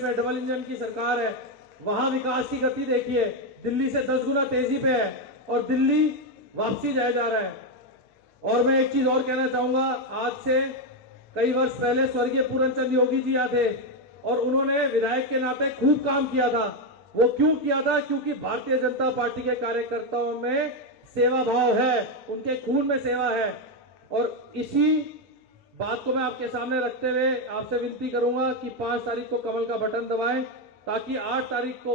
प्रदेश में double engine की सरकार है, वहां विकास की गति देखिए, दिल्ली से 10 गुना तेजी पे है और दिल्ली वापसी जाया जा रहा है। और मैं एक चीज और कहना चाहूंगा, आज से कई वर्ष पहले स्वर्गीय पूरन चंद योगी जी यहाँ थे और उन्होंने विधायक के नाते खूब काम किया था। वो क्यों किया था? क्योंकि भारतीय जनता पार्टी के कार्यकर्ताओं में सेवा भाव है, उनके खून में सेवा है। और इसी बात को मैं आपके सामने रखते हुए आपसे विनती करूंगा कि 5 तारीख को कमल का बटन दबाएं, ताकि 8 तारीख को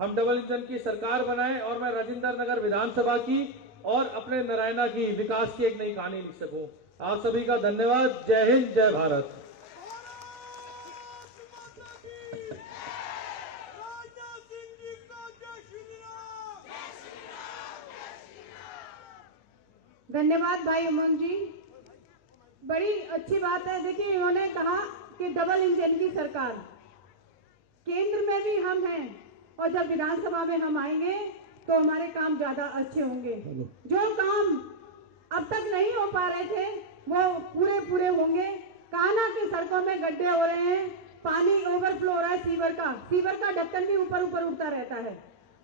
हम डबल इंजन की सरकार बनाएं और मैं राजेंद्र नगर विधानसभा की और अपने नारायणा की विकास की एक नई कहानी लिख सकूं। आप सभी का धन्यवाद। जय हिंद, जय भारत। धन्यवाद भाई उमंग जी, बड़ी अच्छी बात है। देखिए, इन्होंने कहा कि डबल इंजन की सरकार, केंद्र में भी हम हैं और जब विधानसभा में हम आएंगे तो हमारे काम ज्यादा अच्छे होंगे। जो काम अब तक नहीं हो पा रहे थे वो पूरे होंगे। कान्हा की सड़कों में गड्ढे हो रहे हैं, पानी ओवरफ्लो हो रहा है, सीवर का ढक्कन भी ऊपर उठता रहता है।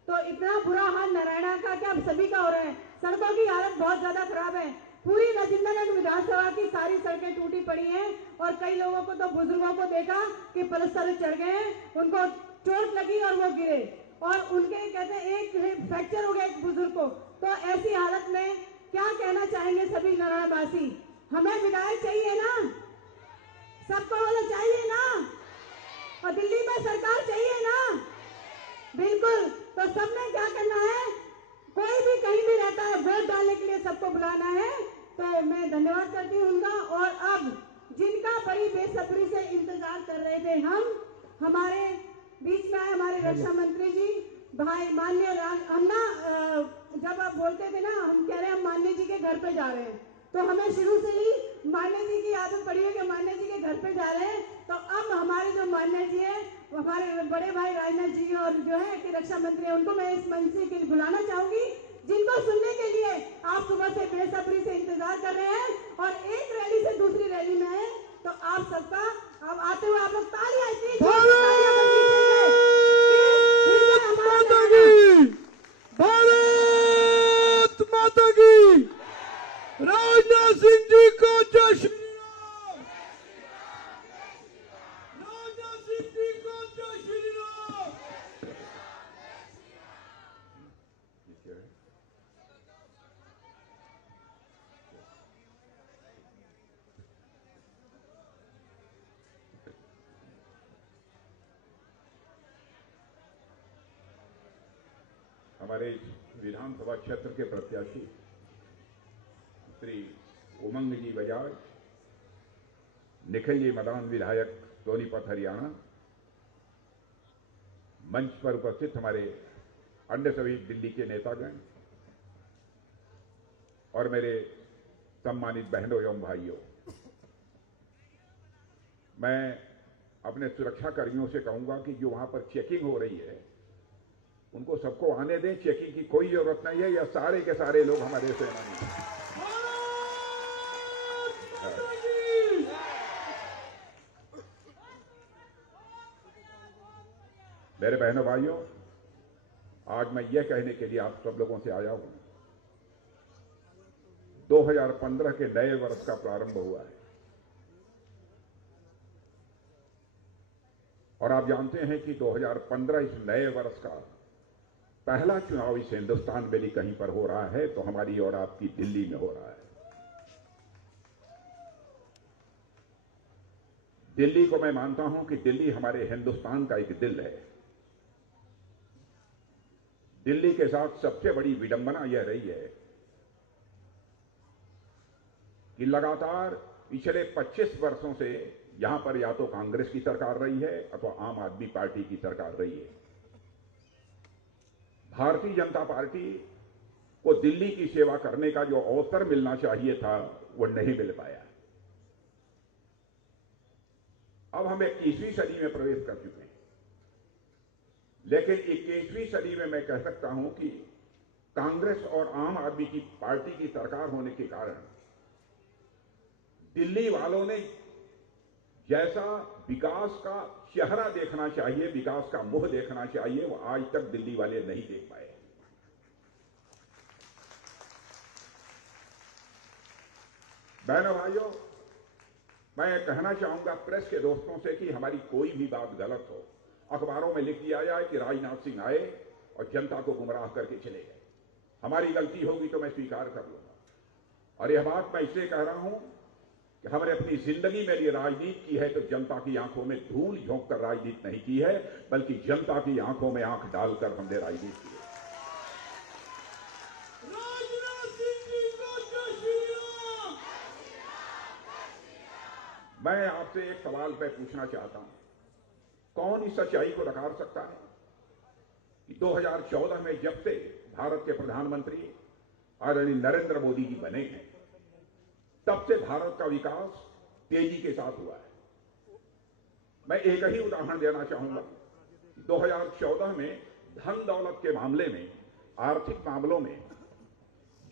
तो इतना बुरा हाल नारायणा का क्या सभी का हो रहा है। सड़कों की हालत बहुत ज्यादा खराब है। पूरी राजेंद्रनगर विधानसभा की सारी सड़कें टूटी पड़ी हैं और कई लोगों को तो बुजुर्गों को देखा कि पलस्तर चढ़ गए, उनको चोट लगी और वो गिरे और उनके कहते हैं एक फ्रैक्चर हो गया एक बुजुर्ग को। तो ऐसी हालत में क्या कहना चाहेंगे सभी नारायणवासी? हमें विधायक चाहिए ना, सबको वाला चाहिए ना, और दिल्ली में सरकार चाहिए ना, बिल्कुल। तो सबने क्या करना है, कोई भी कहीं भी रहता है, वोट डालने के लिए सबको बुलाना है। तो मैं धन्यवाद करती हूँ उनका। और अब जिनका बड़ी बेसब्री से इंतजार कर रहे थे, हम हमारे बीच में आए हमारे रक्षा मंत्री जी भाई माननीय हम ना जब आप बोलते थे ना, हम कह रहे हैं हम माननीय जी के घर पे जा रहे हैं, तो हमें शुरू से ही मान्य जी की आदत पड़ी है कि मान्य जी के घर पे जा रहे हैं। तो अब हमारे जो मान्य जी है, हमारे बड़े भाई राजनाथ जी और जो है कि रक्षा मंत्री है, उनको मैं इस मंच से बुलाना चाहूंगी, जिनको सुनने के लिए आप सुबह से बेसब्री से इंतजार कर रहे हैं और एक रैली से दूसरी रैली में आए। तो आप सबका अब आते हुए आप लोग तालियां भारत माता की, राजनाथ सिंह जी को जय श्री राम, राजनाथ सिंह जी को जय श्री राम। हमारे विधानसभा क्षेत्र के प्रत्याशी श्री उमंग जी बजाज, निखिल जी मदान विधायक सोनीपत हरियाणा, मंच पर उपस्थित हमारे अन्य सभी दिल्ली के नेतागण और मेरे सम्मानित बहनों एवं भाइयों, मैं अपने सुरक्षा कर्मियों से कहूंगा कि जो वहां पर चेकिंग हो रही है उनको सबको आने दें। चेकिंग की कोई जरूरत नहीं है, या सारे के सारे लोग हमारे सेना में हैं। मेरे बहनों भाइयों, आज मैं यह कहने के लिए आप सब लोगों से आया हूं, 2015 के नए वर्ष का प्रारंभ हुआ है और आप जानते हैं कि 2015 इस नए वर्ष का पहला चुनाव इस हिंदुस्तान में भी कहीं पर हो रहा है तो हमारी और आपकी दिल्ली में हो रहा है। दिल्ली को मैं मानता हूं कि दिल्ली हमारे हिंदुस्तान का एक दिल है। दिल्ली के साथ सबसे बड़ी विडंबना यह रही है कि लगातार पिछले 25 वर्षों से यहां पर या तो कांग्रेस की सरकार रही है अथवा आम आदमी पार्टी की सरकार रही है। भारतीय जनता पार्टी को दिल्ली की सेवा करने का जो अवसर मिलना चाहिए था वो नहीं मिल पाया। अब हम 21वीं सदी में प्रवेश कर चुके हैं, लेकिन 21वीं सदी में मैं कह सकता हूं कि कांग्रेस और आम आदमी की पार्टी की सरकार होने के कारण दिल्ली वालों ने जैसा विकास का चेहरा देखना चाहिए, विकास का मुंह देखना चाहिए, वो आज तक दिल्ली वाले नहीं देख पाए। बहनों भाइयों, मैं कहना चाहूंगा प्रेस के दोस्तों से कि हमारी कोई भी बात गलत हो, अखबारों में लिख दिया जाए कि राजनाथ सिंह आए और जनता को गुमराह करके चले गए। हमारी गलती होगी तो मैं स्वीकार कर लूंगा, और यह बात मैं इसलिए कह रहा हूं कि हमने अपनी जिंदगी में ये राजनीति की है तो जनता की आंखों में धूल झोंक कर राजनीति नहीं की है, बल्कि जनता की आंखों में आंख डालकर हमने राजनीति की है। राजनाथ सिंह जी को जय श्री राम। मैं आपसे एक सवाल मैं पूछना चाहता हूं, कौन इस सच्चाई को नकार सकता है कि 2014 में जब से भारत के प्रधानमंत्री आदरणीय नरेंद्र मोदी जी बने हैं, तब से भारत का विकास तेजी के साथ हुआ है। मैं एक ही उदाहरण देना चाहूंगा। 2014 में धन दौलत के मामले में, आर्थिक मामलों में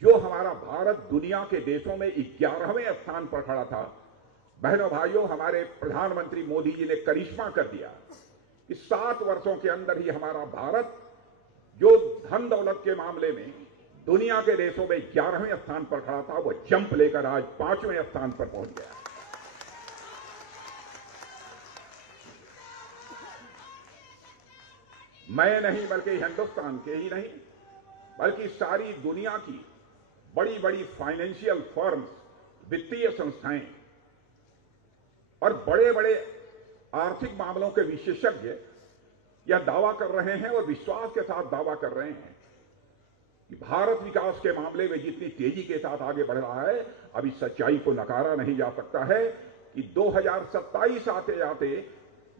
जो हमारा भारत दुनिया के देशों में 11वें स्थान पर खड़ा था, बहनों भाइयों, हमारे प्रधानमंत्री मोदी जी ने करिश्मा कर दिया कि 7 वर्षों के अंदर ही हमारा भारत जो धन दौलत के मामले में दुनिया के देशों में 11वें स्थान पर खड़ा था, वो जंप लेकर आज 5वें स्थान पर पहुंच गया। मैं नहीं बल्कि हिंदुस्तान के ही नहीं बल्कि सारी दुनिया की बड़ी बड़ी फाइनेंशियल फर्म्स, वित्तीय संस्थाएं और बड़े बड़े आर्थिक मामलों के विशेषज्ञ यह दावा कर रहे हैं और विश्वास के साथ दावा कर रहे हैं कि भारत विकास के मामले में जितनी तेजी के साथ आगे बढ़ रहा है, अभी सच्चाई को नकारा नहीं जा सकता है कि 2027 आते जाते,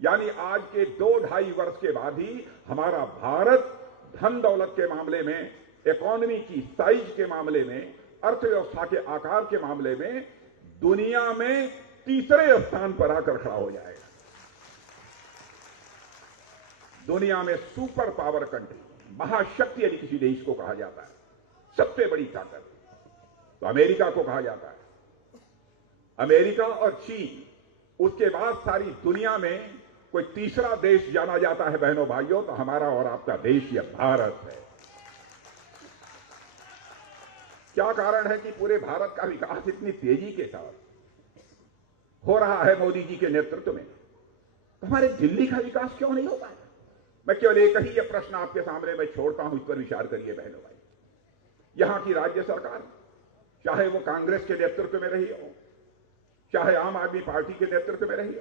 यानी आज के 2-2.5 वर्ष के बाद ही हमारा भारत धन दौलत के मामले में, इकोनॉमी की साइज के मामले में, अर्थव्यवस्था के आकार के मामले में दुनिया में तीसरे स्थान पर आकर खड़ा हो जाएगा। दुनिया में सुपर पावर कंट्री, महाशक्ति यदि किसी देश को कहा जाता है, सबसे बड़ी ताकत, तो अमेरिका को कहा जाता है। अमेरिका और चीन, उसके बाद सारी दुनिया में कोई तीसरा देश जाना जाता है बहनों भाइयों, तो हमारा और आपका देश यह भारत है। क्या कारण है कि पूरे भारत का विकास इतनी तेजी के साथ हो रहा है मोदी जी के नेतृत्व में, तो हमारे दिल्ली का विकास क्यों नहीं हो पाया? मैं केवल एक ही यह प्रश्न आपके सामने मैं छोड़ता हूं, इस पर विचार करिए बहनों भाई। यहां की राज्य सरकार, चाहे वो कांग्रेस के नेतृत्व में रही हो, चाहे आम आदमी पार्टी के नेतृत्व में रही हो,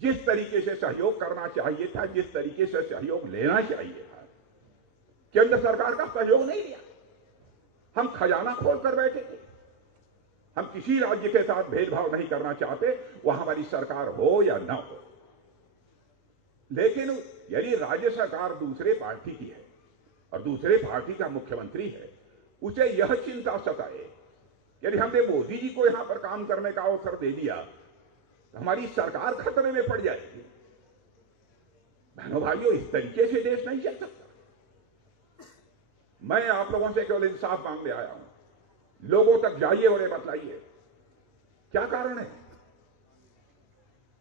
जिस तरीके से सहयोग करना चाहिए था, जिस तरीके से सहयोग लेना चाहिए था, केंद्र सरकार का सहयोग नहीं लिया। हम खजाना खोल कर बैठे थे। हम किसी राज्य के साथ भेदभाव नहीं करना चाहते, वह हमारी सरकार हो या ना हो। लेकिन यदि राज्य सरकार दूसरे पार्टी की है और दूसरे पार्टी का मुख्यमंत्री है, उसे यह चिंता सताए, यदि हमने मोदी जी को यहां पर काम करने का अवसर दे दिया तो हमारी सरकार खतरे में पड़ जाएगी। बहनों भाइयों, इस तरीके से देश नहीं चल सकता। मैं आप लोगों से केवल इंसाफ मांगने आया हूं। लोगों तक जाइए और ये बतलाइए क्या कारण है।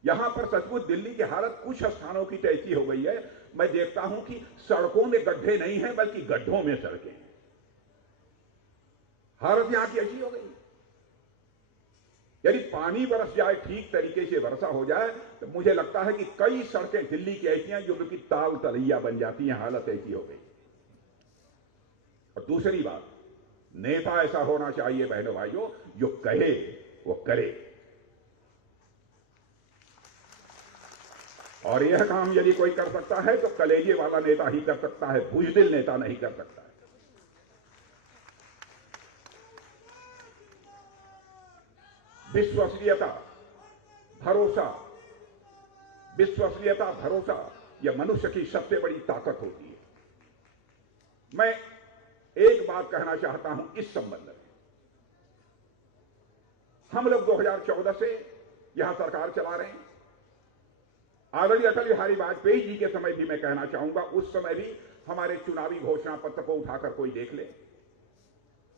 यहां पर सचमुच दिल्ली की हालत कुछ स्थानों की ऐसी हो गई है, मैं देखता हूं कि सड़कों में गड्ढे नहीं हैं बल्कि गड्ढों में सड़कें हैं। हालत यहां की ऐसी हो गई। यदि पानी बरस जाए, ठीक तरीके से वर्षा हो जाए, तो मुझे लगता है कि कई सड़कें दिल्ली की ऐसी हैं जो उनकी ताल तलैया बन जाती हैं। हालत ऐसी हो गई। और दूसरी बात, नेता ऐसा होना चाहिए बहनों भाइयों, जो कहे वो करे। और यह काम यदि कोई कर सकता है तो कलेजे वाला नेता ही कर सकता है, बुजदिल नेता नहीं कर सकता है। विश्वसनीयता, भरोसा यह मनुष्य की सबसे बड़ी ताकत होती है। मैं एक बात कहना चाहता हूं इस संबंध में। हम लोग 2014 से यहां सरकार चला रहे हैं। आदरणीय अटल बिहारी वाजपेयी जी के समय भी मैं कहना चाहूंगा, उस समय भी हमारे चुनावी घोषणा पत्र को उठाकर कोई देख ले,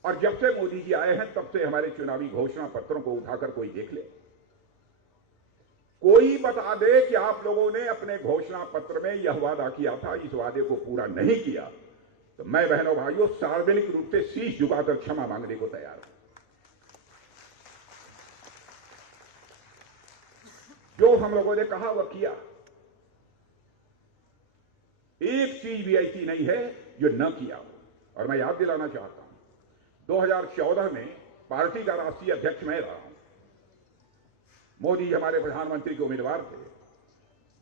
और जब से मोदी जी आए हैं तब से हमारे चुनावी घोषणा पत्रों को उठाकर कोई देख ले। कोई बता दे कि आप लोगों ने अपने घोषणा पत्र में यह वादा किया था, इस वादे को पूरा नहीं किया, तो मैं बहनों भाइयों सार्वजनिक रूप से शीश झुकाकर क्षमा मांगने को तैयार हूं। जो हम लोगों ने कहा वह किया। एक चीज भी ऐसी नहीं है जो न किया हो। और मैं याद दिलाना चाहता हूं, 2014 में पार्टी का राष्ट्रीय अध्यक्ष मैं रहा हूं। मोदी जी हमारे प्रधानमंत्री के उम्मीदवार थे।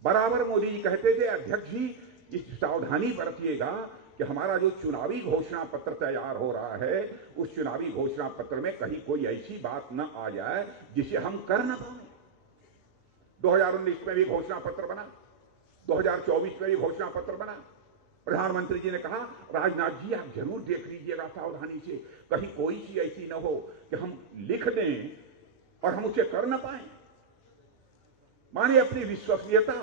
बराबर मोदी जी कहते थे, अध्यक्ष जी इस सावधानी बरतिएगा कि हमारा जो चुनावी घोषणा पत्र तैयार हो रहा है, उस चुनावी घोषणा पत्र में कहीं कोई ऐसी बात न आ जाए जिसे हम कर न पाए। 2019 में भी घोषणा पत्र बना, 2024 में भी घोषणा पत्र बना। प्रधानमंत्री जी ने कहा, राजनाथ जी आप जरूर देख लीजिएगा सावधानी से, कहीं कोई चीज ऐसी न हो कि हम लिख दें और हम उसे कर न पाए। माने अपनी विश्वसनीयता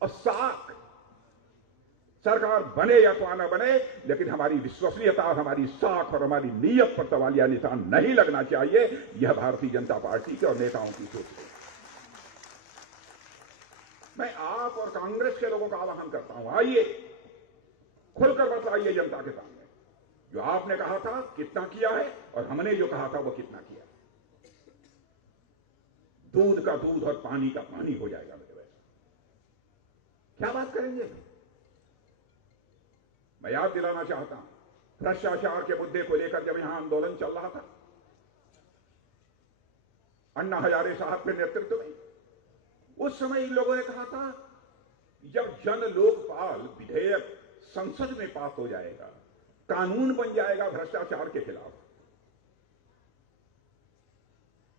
और साख, सरकार बने या तो आना बने, लेकिन हमारी विश्वसनीयता, हमारी साख और हमारी नीयत पर सवालिया निशान नहीं लगना चाहिए। यह भारतीय जनता पार्टी के और नेताओं की सोच है। मैं आप और कांग्रेस के लोगों का आह्वान करता हूं, आइए खुलकर बतलाइए जनता के सामने, जो आपने कहा था कितना किया है और हमने जो कहा था वो कितना किया। दूध का दूध और पानी का पानी हो जाएगा मेरे वैसा। क्या बात करेंगे? मैं याद दिलाना चाहता हूं, भ्रष्टाचार के मुद्दे को लेकर जब यहां आंदोलन चल रहा था, अन्ना हजारे साहब के नेतृत्व में, उस समय इन लोगों ने कहा था जब जन लोकपाल विधेयक संसद में पास हो जाएगा, कानून बन जाएगा भ्रष्टाचार के खिलाफ,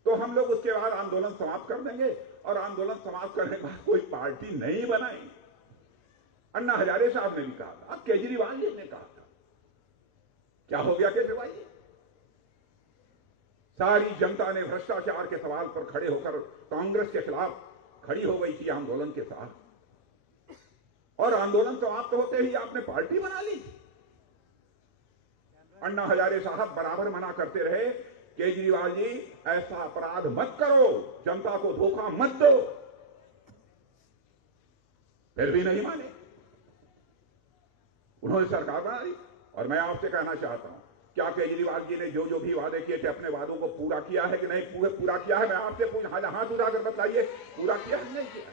तो हम लोग उसके बाद आंदोलन समाप्त कर देंगे और आंदोलन समाप्त करने के बाद कोई पार्टी नहीं बनाएंगे। अन्ना हजारे साहब ने भी कहा था, अब केजरीवाल जी ने कहा था। क्या हो गया केजरीवाल जी? सारी जनता ने भ्रष्टाचार के सवाल पर खड़े होकर कांग्रेस के खिलाफ खड़ी हो गई थी आंदोलन के साथ, और आंदोलन समाप्त होते ही आपने पार्टी बना ली। अन्ना हजारे साहब बराबर मना करते रहे, केजरीवाल जी ऐसा अपराध मत करो, जनता को धोखा मत दो, फिर भी नहीं माने। उन्होंने सरकार बना ली। और मैं आपसे कहना चाहता हूं, क्या केजरीवाल जी ने जो जो भी वादे किए थे अपने वादों को पूरा किया है कि नहीं पूरा किया है? मैं आपसे हाथ उठाकर बताइए, पूरा किया है नहीं किया?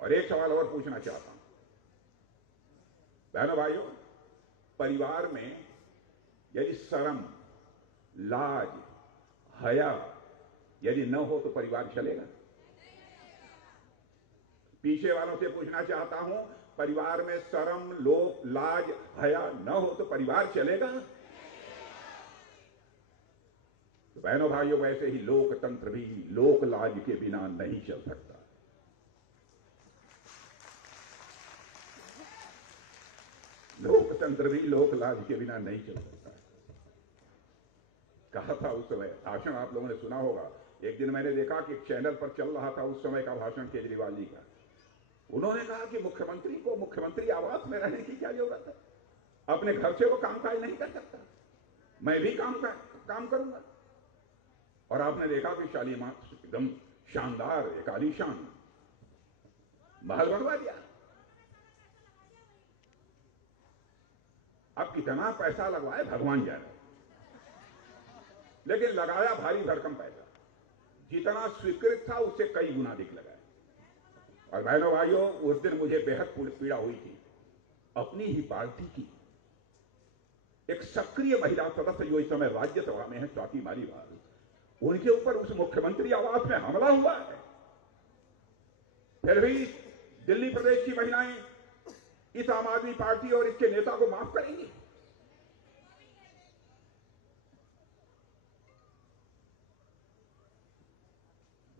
और एक सवाल और पूछना चाहता हूं, बहनों भाइयों, परिवार में यदि शर्म, लाज, हया यदि न हो तो परिवार चलेगा? पीछे वालों से पूछना चाहता हूं, परिवार में शर्म, लाज, हया न हो तो परिवार चलेगा? तो बहनों भाइयों, वैसे ही लोकतंत्र भी लोक लाज के बिना नहीं चल सकता। लोकतंत्र भी लोक लाज के बिना नहीं चल सकता। कहा था उस समय, भाषण आप लोगों ने सुना होगा, एक दिन मैंने देखा कि चैनल पर चल रहा था उस समय का भाषण केजरीवाल जी का। उन्होंने कहा कि मुख्यमंत्री को मुख्यमंत्री आवास में रहने की क्या जरूरत है, अपने घर से वो कामकाज नहीं कर सकता, मैं भी काम करूंगा। और आपने देखा कि शालीमार एकदम शानदार, एक आलीशान महल बनवा दिया। अब कितना पैसा लगवाए भगवान जाने, लेकिन लगाया भारी भरकम पैसा, जितना स्वीकृत था उससे कई गुना अधिक लगाया। और बहनों भाइयों, उस दिन मुझे बेहद पीड़ा हुई थी। अपनी ही पार्टी की एक सक्रिय महिला सदस्य जो इस समय राज्यसभा में है, स्वाति मालीवाल, उनके ऊपर उस मुख्यमंत्री आवास में हमला हुआ है। फिर भी दिल्ली प्रदेश की महिलाएं इस आम आदमी पार्टी और इसके नेता को माफ करेंगी?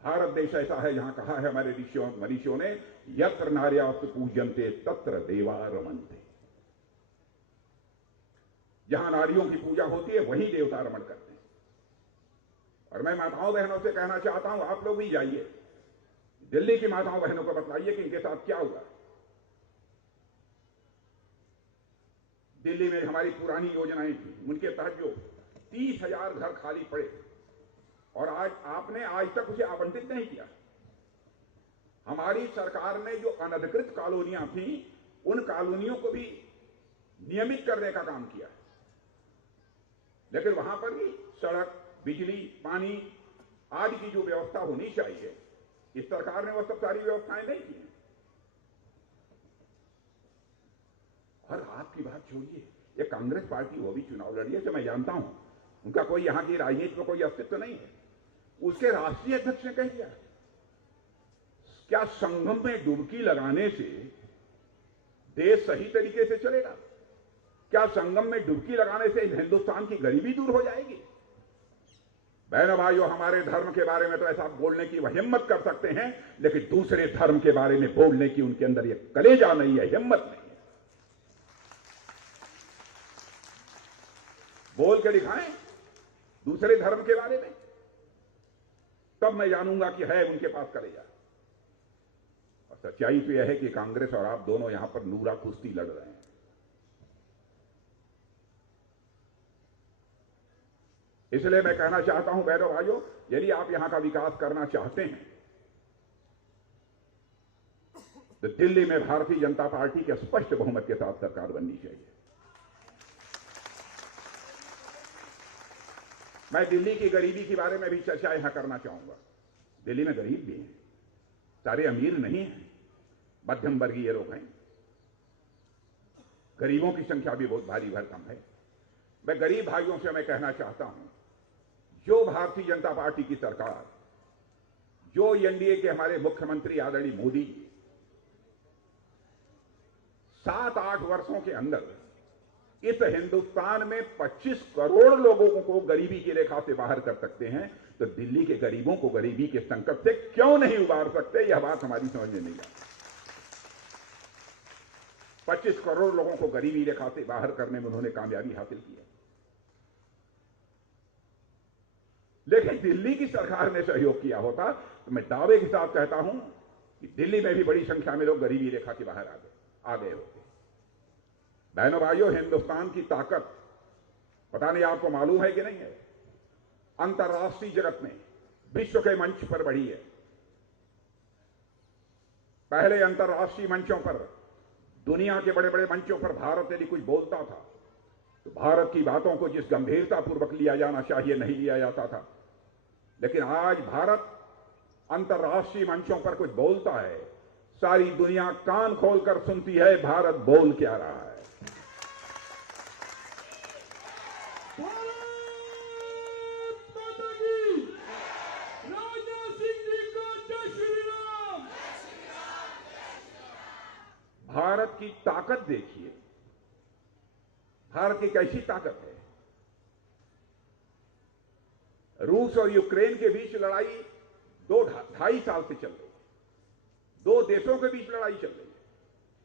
भारत देश ऐसा है जहां कहा है हमारे मनीषियों ने, यत्र नार्यास्तु पूज्यन्ते तत्र देवा रमन्ते। जहां नारियों की पूजा होती है वहीं देवता रमण करते हैं। और मैं माताओं बहनों से कहना चाहता हूं, आप लोग भी जाइए, दिल्ली की माताओं बहनों को बतलाइए कि इनके साथ क्या हुआ। दिल्ली में हमारी पुरानी योजनाएं थी, उनके तहत जो 30,000 घर खाली पड़े, और आज आपने आज तक उसे आवंटित नहीं किया। हमारी सरकार ने जो अनधिकृत कॉलोनियां थी उन कॉलोनियों को भी नियमित करने का काम किया, लेकिन वहां पर भी सड़क, बिजली, पानी आदि की जो व्यवस्था होनी चाहिए, इस सरकार ने वो सब सारी व्यवस्थाएं नहीं की। और आपकी बात छोड़िए, ये कांग्रेस पार्टी वो भी चुनाव लड़ी है, जो मैं जानता हूं उनका कोई यहां की राजनीति में कोई अस्तित्व नहीं है। उसके राष्ट्रीय अध्यक्ष ने कह दिया, क्या संगम में डुबकी लगाने से देश सही तरीके से चलेगा? क्या संगम में डुबकी लगाने से हिंदुस्तान की गरीबी दूर हो जाएगी? बहनों भाइयों, हमारे धर्म के बारे में तो ऐसा बोलने की वह हिम्मत कर सकते हैं, लेकिन दूसरे धर्म के बारे में बोलने की उनके अंदर ये कलेजा नहीं है, हिम्मत नहीं है। बोल के दिखाएं दूसरे धर्म के बारे में, तब मैं जानूंगा कि है उनके पास कलेजा। और सच्चाई तो यह है कि कांग्रेस और आप दोनों यहां पर नूरा कुश्ती लड़ रहे हैं। इसलिए मैं कहना चाहता हूं बहनों भाइयों, यदि आप यहां का विकास करना चाहते हैं तो दिल्ली में भारतीय जनता पार्टी के स्पष्ट बहुमत के साथ सरकार बननी चाहिए। मैं दिल्ली की गरीबी के बारे में भी चर्चा यहां करना चाहूंगा। दिल्ली में गरीब भी हैं, सारे अमीर नहीं हैं, मध्यम वर्गीय लोग हैं, गरीबों की संख्या भी बहुत भारी भरकम है। मैं गरीब भाइयों से मैं कहना चाहता हूं, जो भारतीय जनता पार्टी की सरकार, जो एनडीए के हमारे मुख्यमंत्री आदरणीय मोदी 7-8 वर्षों के अंदर इस हिंदुस्तान में 25 करोड़ लोगों को गरीबी की रेखा से बाहर कर सकते हैं, तो दिल्ली के गरीबों को गरीबी के संकट से क्यों नहीं उबार सकते? यह बात हमारी समझ में नहीं आती। 25 करोड़ लोगों को गरीबी रेखा से बाहर करने में उन्होंने कामयाबी हासिल की है। लेकिन दिल्ली की सरकार ने सहयोग किया होता तो मैं दावे के साथ कहता हूं कि दिल्ली में भी बड़ी संख्या में लोग गरीबी रेखा के बाहर आ गए होते। बहनों भाइयों, हिंदुस्तान की ताकत पता नहीं आपको मालूम है कि नहीं है, अंतर्राष्ट्रीय जगत में विश्व के मंच पर बढ़ी है। पहले अंतर्राष्ट्रीय मंचों पर, दुनिया के बड़े बड़े मंचों पर भारत यदि कुछ बोलता था तो भारत की बातों को जिस गंभीरता पूर्वक लिया जाना चाहिए नहीं लिया जाता था। लेकिन आज भारत अंतर्राष्ट्रीय मंचों पर कुछ बोलता है, सारी दुनिया कान खोलकर सुनती है भारत बोल क्या रहा है। भारत की ताकत देखिए, भारत की कैसी ताकत है। रूस और यूक्रेन के बीच लड़ाई 2-2.5 साल से चल रही है। दो देशों के बीच लड़ाई चल रही है।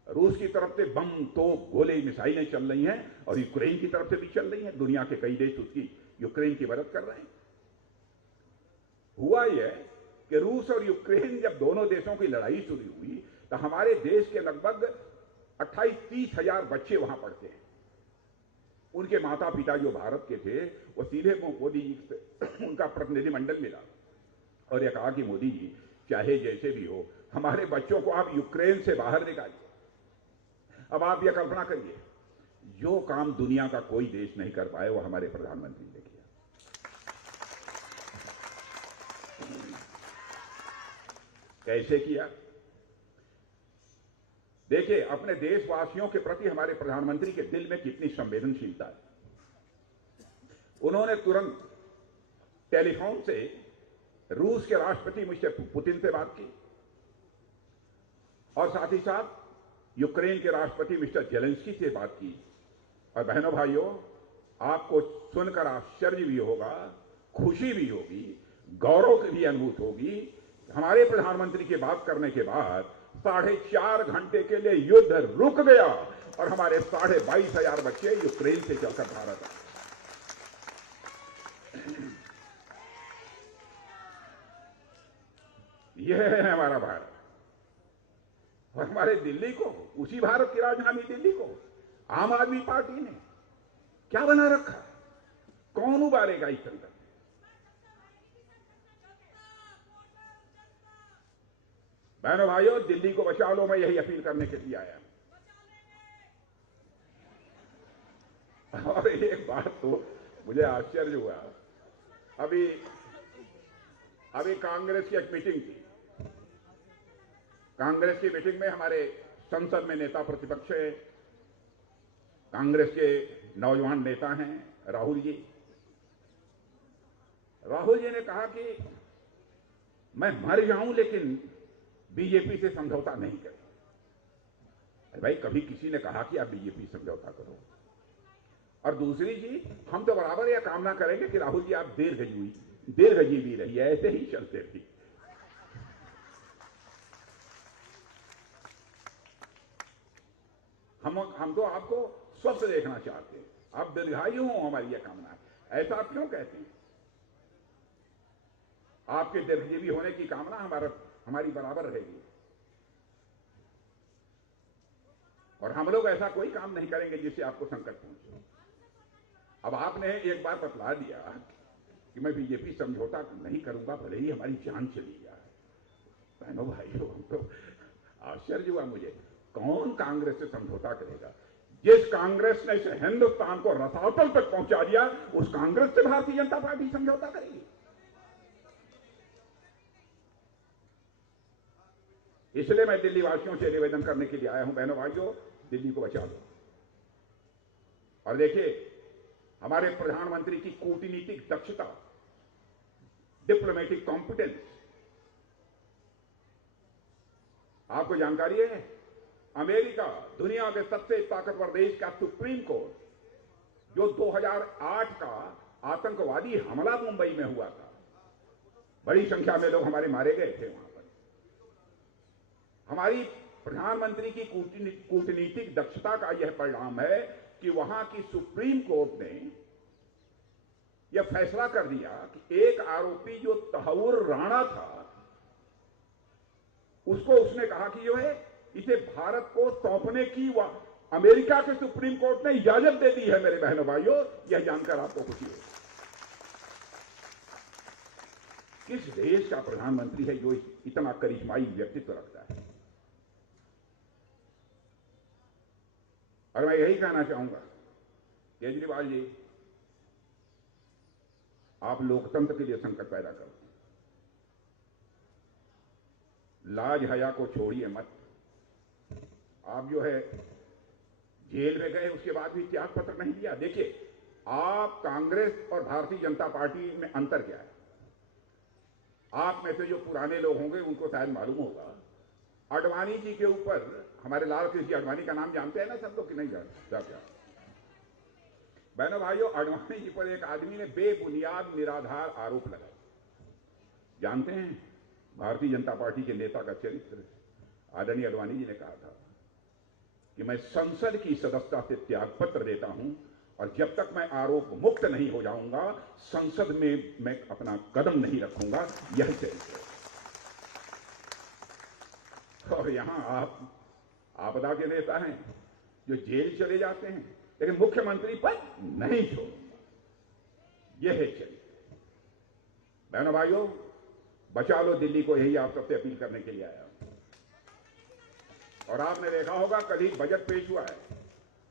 रूस की तरफ से बम, तोप, गोले, मिसाइलें चल रही हैं और यूक्रेन की तरफ से भी चल रही हैं। दुनिया के कई देश उसकी यूक्रेन की मदद कर रहे हैं। हुआ यह कि रूस और यूक्रेन जब दोनों देशों की लड़ाई शुरू हुई तो हमारे देश के लगभग 28-30 हजार बच्चे वहां पढ़ते हैं। उनके माता पिता जो भारत के थे वो सीधे मोदी जी से उनका प्रतिनिधिमंडल मिला और ये कहा कि मोदी जी, चाहे जैसे भी हो, हमारे बच्चों को आप यूक्रेन से बाहर निकालिए। अब आप ये कल्पना करिए, जो काम दुनिया का कोई देश नहीं कर पाए वो हमारे प्रधानमंत्री ने किया। कैसे किया? देखिए, अपने देशवासियों के प्रति हमारे प्रधानमंत्री के दिल में कितनी संवेदनशीलता है। उन्होंने तुरंत टेलीफोन से रूस के राष्ट्रपति मिस्टर पुतिन से बात की और साथ ही साथ यूक्रेन के राष्ट्रपति मिस्टर जेलेंस्की से बात की। और बहनों भाइयों, आपको सुनकर आश्चर्य भी होगा, खुशी भी होगी, गौरव की भी अनुभूति होगी। हमारे प्रधानमंत्री की बात करने के बाद 4.5 घंटे के लिए युद्ध रुक गया और हमारे 22,500 बच्चे यूक्रेन से चलकर भारत आए। यह है हमारा भारत। और हमारे दिल्ली को, उसी भारत की राजधानी दिल्ली को आम आदमी पार्टी ने क्या बना रखा? कौन उबारेगा इस संकट? बहनों भाइयों, दिल्ली को बचा लो, मैं यही अपील करने के लिए आया हूं। और एक बात तो मुझे आश्चर्य हुआ, अभी कांग्रेस की एक मीटिंग थी। कांग्रेस की मीटिंग में हमारे संसद में नेता प्रतिपक्ष है, कांग्रेस के नौजवान नेता हैं राहुल जी। राहुल जी ने कहा कि मैं मर जाऊं लेकिन बीजेपी से समझौता नहीं करें। भाई, कभी किसी ने कहा कि आप बीजेपी समझौता करो? और दूसरी चीज, हम तो बराबर यह कामना करेंगे कि राहुल जी आप दीर्घजीवी रहिए, ऐसे ही चलते रहिए। हम तो आपको स्वस्थ देखना चाहते हैं, आप दीर्घायु हो, हमारी यह कामना है। ऐसा आप क्यों कहते हैं? आपके दीर्घजीवी होने की कामना हमारी बराबर रहेगी, और हम लोग ऐसा कोई काम नहीं करेंगे जिससे आपको संकट पहुंचे। अब आपने एक बार बतला दिया कि मैं बीजेपी समझौता नहीं करूंगा, भले ही हमारी जान चली जाए। बहनों भाइयों, हम तो आश्चर्य हुआ मुझे, कौन कांग्रेस से समझौता करेगा? जिस कांग्रेस ने इस हिंदुस्तान को रसातल तक पहुंचा दिया, उस कांग्रेस से भारतीय जनता पार्टी समझौता करेगी? इसलिए मैं दिल्ली वासियों से निवेदन करने के लिए आया हूं, बहनों भाइयों, दिल्ली को बचा लो। और देखिए, हमारे प्रधानमंत्री की कूटनीतिक दक्षता, डिप्लोमेटिक कॉम्पिटेंस, आपको जानकारी है, अमेरिका, दुनिया के सबसे ताकतवर देश का सुप्रीम कोर्ट, जो 2008 का आतंकवादी हमला मुंबई में हुआ था, बड़ी संख्या में लोग हमारे मारे गए थे वहां पर, हमारी प्रधानमंत्री की कूटनीतिक दक्षता का यह परिणाम है कि वहां की सुप्रीम कोर्ट ने यह फैसला कर दिया कि एक आरोपी जो तहव्वुर राणा था, उसको उसने कहा कि जो है इसे भारत को सौंपने की अमेरिका के सुप्रीम कोर्ट ने इजाजत दे दी है। मेरे बहनों भाइयों, यह जानकर आपको खुशी हो। किस देश का प्रधानमंत्री है जो इतना करिश्माई व्यक्तित्व रखता है? और मैं यही कहना चाहूंगा, केजरीवाल जी, आप लोकतंत्र के लिए संकट पैदा करो, लाज हया को छोड़िए मत। आप जो है जेल में गए, उसके बाद भी त्याग पत्र नहीं दिया। देखिए, आप कांग्रेस और भारतीय जनता पार्टी में अंतर क्या है? आप में से जो पुराने लोग होंगे उनको शायद मालूम होगा, अडवाणी जी के ऊपर, हमारे लाल कृष्ण जी अडवाणी का नाम जानते हैं ना सब लोग कि नहीं जानते? बहनों भाइयों, अडवाणी जी पर एक आदमी ने बेबुनियाद निराधार आरोप लगाए। जानते हैं भारतीय जनता पार्टी के नेता का चरित्र? आदरणीय अडवाणी जी ने कहा था कि मैं संसद की सदस्यता से त्यागपत्र देता हूं, और जब तक मैं आरोप मुक्त नहीं हो जाऊंगा, संसद में मैं अपना कदम नहीं रखूंगा। यह चरित्र है। और यहां आप आपदा के नेता हैं जो जेल चले जाते हैं, लेकिन मुख्यमंत्री पद नहीं छोड़ूंगा। यह है चरित्र। बहनों भाइयों, बचा लो दिल्ली को, यही आप सबसे अपील करने के लिए आया हूं। और आपने देखा होगा, कल ही बजट पेश हुआ है,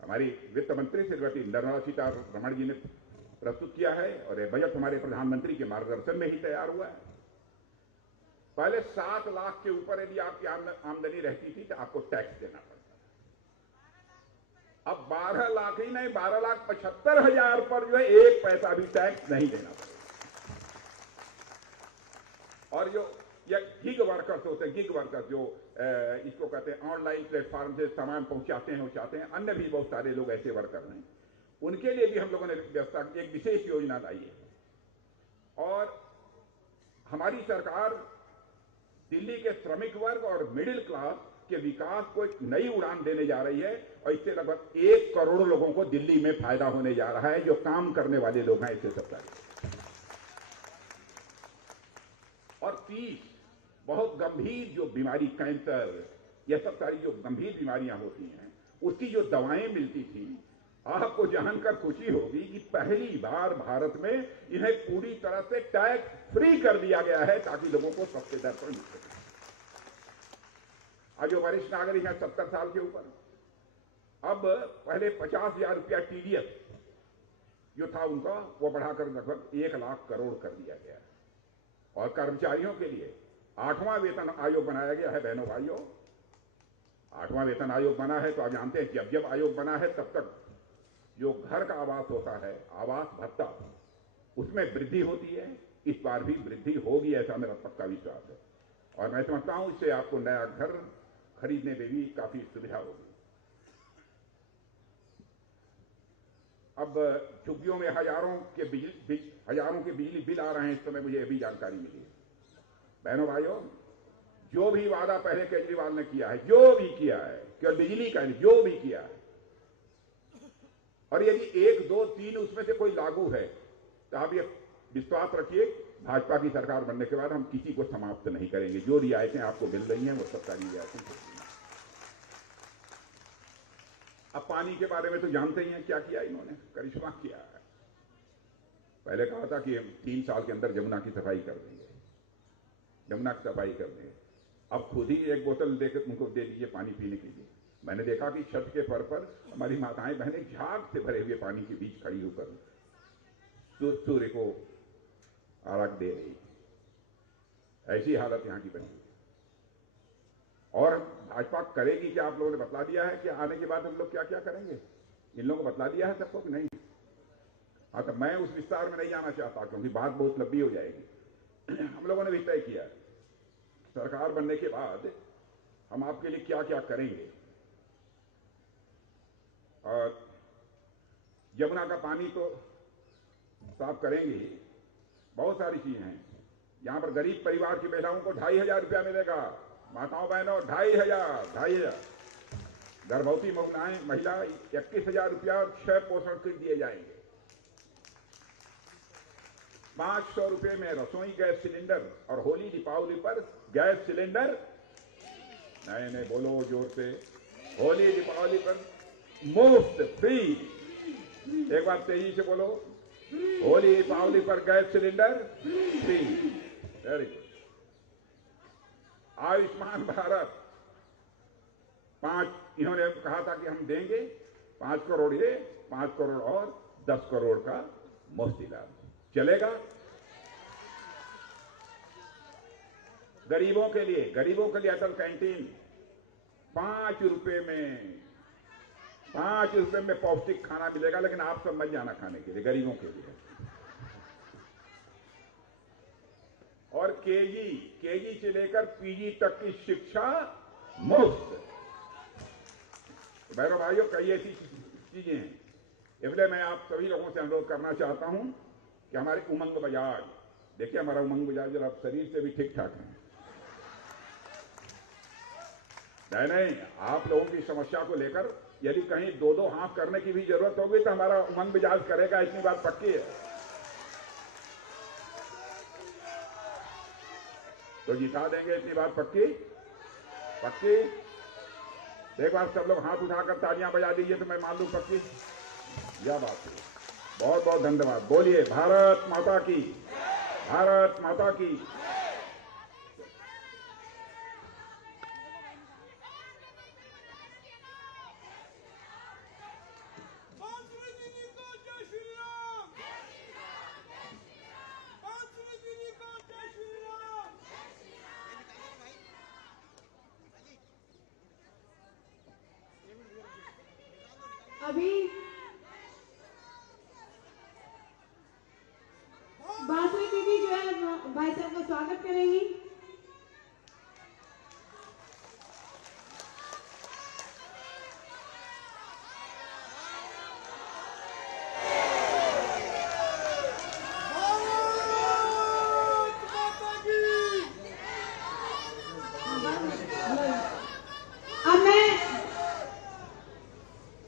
हमारी वित्त मंत्री श्रीमती निर्मला सीतारमण जी ने प्रस्तुत किया है, और यह बजट हमारे प्रधानमंत्री के मार्गदर्शन में ही तैयार हुआ है। पहले 7 लाख के ऊपर यदि आपकी आमदनी रहती थी तो आपको टैक्स देना पड़ता, अब 12 लाख ही नहीं, 12,75,000 पर जो है 1 पैसा भी टैक्स नहीं देना पड़ेगा। और जो ये गिग वर्कर्स होते हैं, गिग वर्कर्स जो इसको कहते हैं ऑनलाइन प्लेटफॉर्म से सामान पहुंचाते हैं, अन्य भी बहुत सारे लोग ऐसे वर्कर हैं, उनके लिए भी हम लोगों ने व्यवस्था, एक विशेष योजना लाई है। और हमारी सरकार दिल्ली के श्रमिक वर्ग और मिडिल क्लास के विकास को एक नई उड़ान देने जा रही है, और इससे लगभग 1 करोड़ लोगों को दिल्ली में फायदा होने जा रहा है, जो काम करने वाले लोग हैं इससे सब। और 30 बहुत गंभीर जो बीमारी, कैंसर, यह सब सारी जो गंभीर बीमारियां होती हैं, उसकी जो दवाएं मिलती थी, आपको जानकर खुशी होगी कि पहली बार भारत में इन्हें पूरी तरह से टैक्स फ्री कर दिया गया है, ताकि लोगों को सस्ते दर पर मिल सके। और जो वरिष्ठ नागरिक हैं 70 साल के ऊपर, अब पहले 50,000 रुपया TDS जो था उनका, वो बढ़ाकर लगभग 1 लाख करोड़ कर दिया गया है। और कर्मचारियों के लिए 8वां वेतन आयोग बनाया गया है। बहनों भाइयों, 8वां वेतन आयोग बना है तो आप जानते हैं जब जब आयोग बना है तब तक जो घर का आवास होता है, आवास भत्ता, उसमें वृद्धि होती है। इस बार भी वृद्धि होगी, ऐसा मेरा पक्का विश्वास है। और मैं समझता हूं इससे आपको नया घर खरीदने में भी काफी सुविधा होगी। अब झुग्गियों में हजारों के बिजली बिल आ रहे हैं। इस समय मुझे अभी जानकारी मिली है। बहनों भाइयों, जो भी वादा पहले केजरीवाल ने किया है, जो भी किया है, केवल बिजली का नहीं, जो भी किया है, और यदि 1, 2, 3 उसमें से कोई लागू है तो आप ये विश्वास रखिए, भाजपा की सरकार बनने के बाद हम किसी को समाप्त नहीं करेंगे। जो रियायतें आपको मिल रही हैं वो सरकारी रियायतें। अब पानी के बारे में तो जानते ही हैं क्या किया इन्होंने, करिश्मा किया है। पहले कहा था कि हम 3 साल के अंदर यमुना की सफाई कर देंगे, यमुना की सफाई कर देंगे। अब खुद ही 1 बोतल देकर उनको दे दीजिए पानी पीने के लिए। मैंने देखा कि छठ के पर हमारी माताएं बहनें झाग से भरे हुए पानी के बीच खड़ी होकर सूर्य को आराग दे रही। ऐसी हालत यहां की बनी है। और भाजपा करेगी क्या, आप लोगों ने बतला दिया है कि आने के बाद हम लोग क्या क्या करेंगे। इन लोगों को बतला दिया है सबको कि नहीं? हाँ, तो मैं उस विस्तार में नहीं जाना चाहता क्योंकि बात बहुत लंबी हो जाएगी। हम लोगों ने भी तय किया सरकार बनने के बाद हम आपके लिए क्या क्या करेंगे। और यमुना का पानी तो साफ करेंगे ही, बहुत सारी चीजें हैं। यहां पर गरीब परिवार की महिलाओं को 2,500 रुपया मिलेगा। माताओं बहनों 2,500। गर्भवती महिला 21,000 रुपया और 6 पोषण किट दिए जाएंगे। 500 रुपए में रसोई गैस सिलेंडर और होली दीपावली पर गैस सिलेंडर, नहीं बोलो जोर से, होली दीपावली पर मुफ्त फ्री। एक बार तेजी से बोलो, होली दीपावली पर gas cylinder free. Very good. Ayushman Bharat 5, इन्होंने कहा था कि हम देंगे 5 करोड़ ये, 5 करोड़ और 10 करोड़ का मुफ्त इलाज चलेगा। गरीबों के लिए अटल कैंटीन 5 रुपए में पौष्टिक खाना मिलेगा। लेकिन आप सब मत जाना खाने के लिए, गरीबों के लिए। और केजी से लेकर पीजी तक की शिक्षा मुफ्त। बहनों भाइयों, कई ऐसी चीजें हैं। इसलिए मैं आप सभी लोगों से अनुरोध करना चाहता हूं कि हमारे उमंग बजाज, देखिए हमारा उमंग बजाज जरा शरीर से भी ठीक ठाक है। नहीं, आप लोगों की समस्या को लेकर यदि कहीं 2-2 हाथ करने की भी जरूरत होगी तो हमारा उमंग बजाज करेगा, इतनी बात पक्की है। तो जिता देंगे, इतनी बात पक्की। एक बार सब लोग हाथ उठाकर तालियां बजा दीजिए तो मैं मान लूं पक्की। यह बात है। बहुत बहुत धन्यवाद। बोलिए भारत माता की, भारत माता की। अभी बांसुरी दीदी जो है भाई साहब का स्वागत करेंगी।